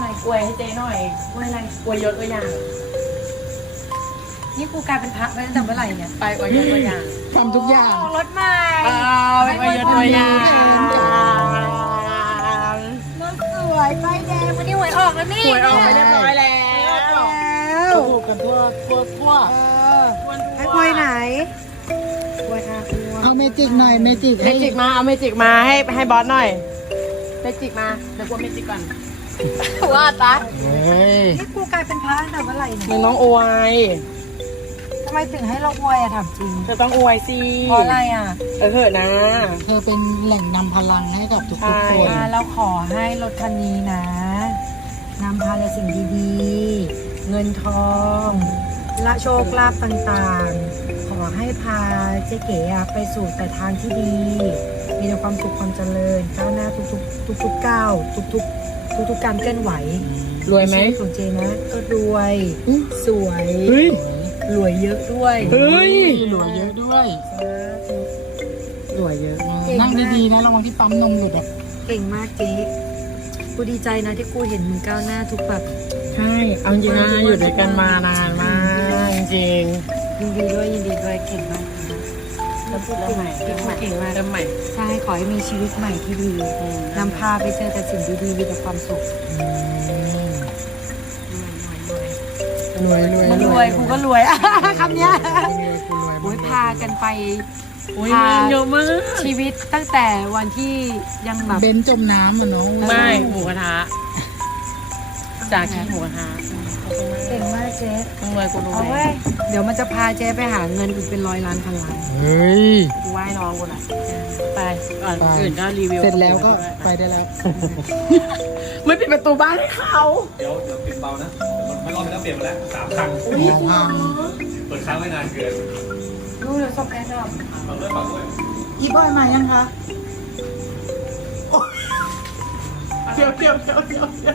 หน่อยกล้วยให้เจ๊หน่อยกล้วยอะไรกล้วยยศตัวอย่าง นี่ครูกลายเป็นพระไปตั้งแต่เมื่อไหร่เนี่ย ไปกล้วยยศตัวอย่างทำทุกอย่างรถใหม่ไปกล้วยยศตัวอย่างน้องสวยไปแดงวันนี้หวยออกแล้วนี่หวยออกไปเรียบร้อยแล้วแล้วกันทั่วทั่วทั่วไอ้กลวยไหนเอาเมจิกหน่อยเมจิก เมจิกมา เอาเมจิกมาให้ให้บอสหน่อยเมจิกมา เดี๋ยวกวนเมจิกก่อนว่าตา นี่กูกลายเป็นพระแต่เมื่อไหร่เนี่ยน้องอวยทำไมถึงให้เราอวยอะถามจริง จะต้องอวยสิเพราะอะไรอะเออเถอะนะ เธอเป็นแหล่งนำพลังให้กับทุกคนมาเราขอให้รถคันนี้นะนำพาในสิ่งดีๆ เงินทอง และโชคลาภต่างๆ ขอให้พาเจ๊เก๋ไปสู่แต่ทางที่ดี มีแต่ความสุขความเจริญก้าวหน้าทุกๆทุกๆก้าวทุกๆทุกทการเคลื่อนไหว รวยไหมของเจนะก็รวยสวยรวยเยอะด้วยรวยเยอะด้วยรวยเยอะนั่งดีๆนะระวังที่ปั๊มนมดลุดอเก่งมากเก๊กูดีใจนะที่กูเห็นมึงก้าวหน้า ทุกแบบใช่เอาจริงนะอยู่ด้วยกันมานานมากจริงยินดีด้วยยินดีด้วยเก่งมากริใหมช่ขอให้มีชีวิตใหม่ที่ดีนำพาไปเจอแต่สิ่งดีๆมีแต่ความสุขรวยรวยรวยรวยกูก็รวยคำนี้โอ้ยพากันไปพาเยอะมากชีวิตตั้งแต่วันที่ยังแบบเบนจมน้ำอ่ะเนาะไม่หมูกระทะจ้าคิดหัวหาเก่งมากเจ๊ต้องรวยกูรวยเดี๋ยวมันจะพาเจ๊ไปหาเงินกูเป็นร้อยล้านพันล้าน เฮ้ยกูไหว้น้องกูน่ะไปอื่นก็รีวิว เสร็จแล้วก็ ไปได้แล้ว ไม่ปิดประตูบ้านให้เขาเดี๋ยวเดี๋ยวปิดเบานะมันรอบแล้วเปลี่ยนแล้ว สามครั้งเปิดค้างไม่นานเกินรู้เลยชอบแอนด์ดับเปิดปากด้วยอีบอยมายังคะเดี๋ยวเดี๋ยวเดี๋ยวเดี๋ยว